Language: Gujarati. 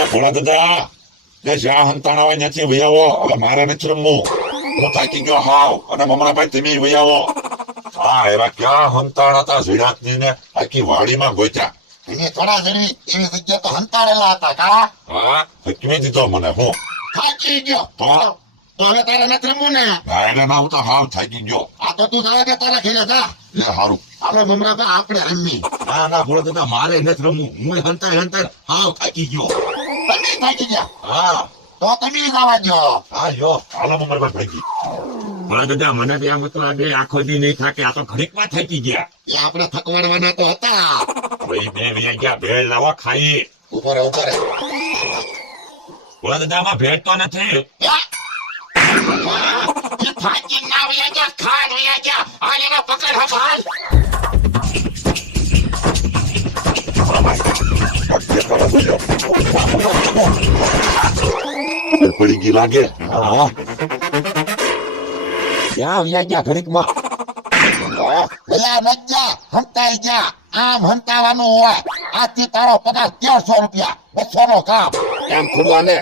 એ ભોળા દાદા એ જ્યાં હંતાણા હોય ત્યાંથી વહી આવો. હવે મારે નથી રમવું. હું થાકી ગયો હાવ. અને મમરાભાઈ તમે વહી આવો. હા એવા ક્યાં હંતાણા હતા ઝીણાકની ને આખી વાડીમાં ગોત્યા. એને થોડા જડવી એવી જગ્યા તો હંતાડેલા હતા કા. હા હકવી દીધો મને હું. થાકી ગયો તો તો હવે તારે નથી રમવું ને. ના ના હું તો હાવ થાકી ગયો. આ તો તું જવા દે તારા ખેલે જા. એ હારું. આપણે મમરાભાઈ આપણે રમી. ના ના ભોળા દાદા મારે નથી રમવું. હું હંતાય હાવ થાકી ગયો. તમે થાકી ગયા હા તો તમે જવા દો. હા યો હાલો મમરાભાઈ ભાગી. ભોળા દાદા મને તો એમ હતું આજે આખો દી નહીં થાકે. આ તો ઘડીકમાં થાકી ગયા. એ આપણે થકવાડવાના તો હતા. ભાઈ બે વૈયા ગયા ભેળ લાવો ખાઈએ. ઉપર ઉપર ભોળા દાદા આમાં ભેળ તો નથી. એ થાકી ના વયા ગયા ખાન વયા ગયા. આ એનો પકડ હમાલ. પડી ગઈ લાગે. હા ક્યાં વયા ગયા ઘડીકમાં. પેલા નજ્જા હંતાઈ ગયા. આમ હંતાવાનું હોય. આજથી તારો પગાર 1300 રૂપિયા. 200 નો કામ. એમ ખુલ્લા ને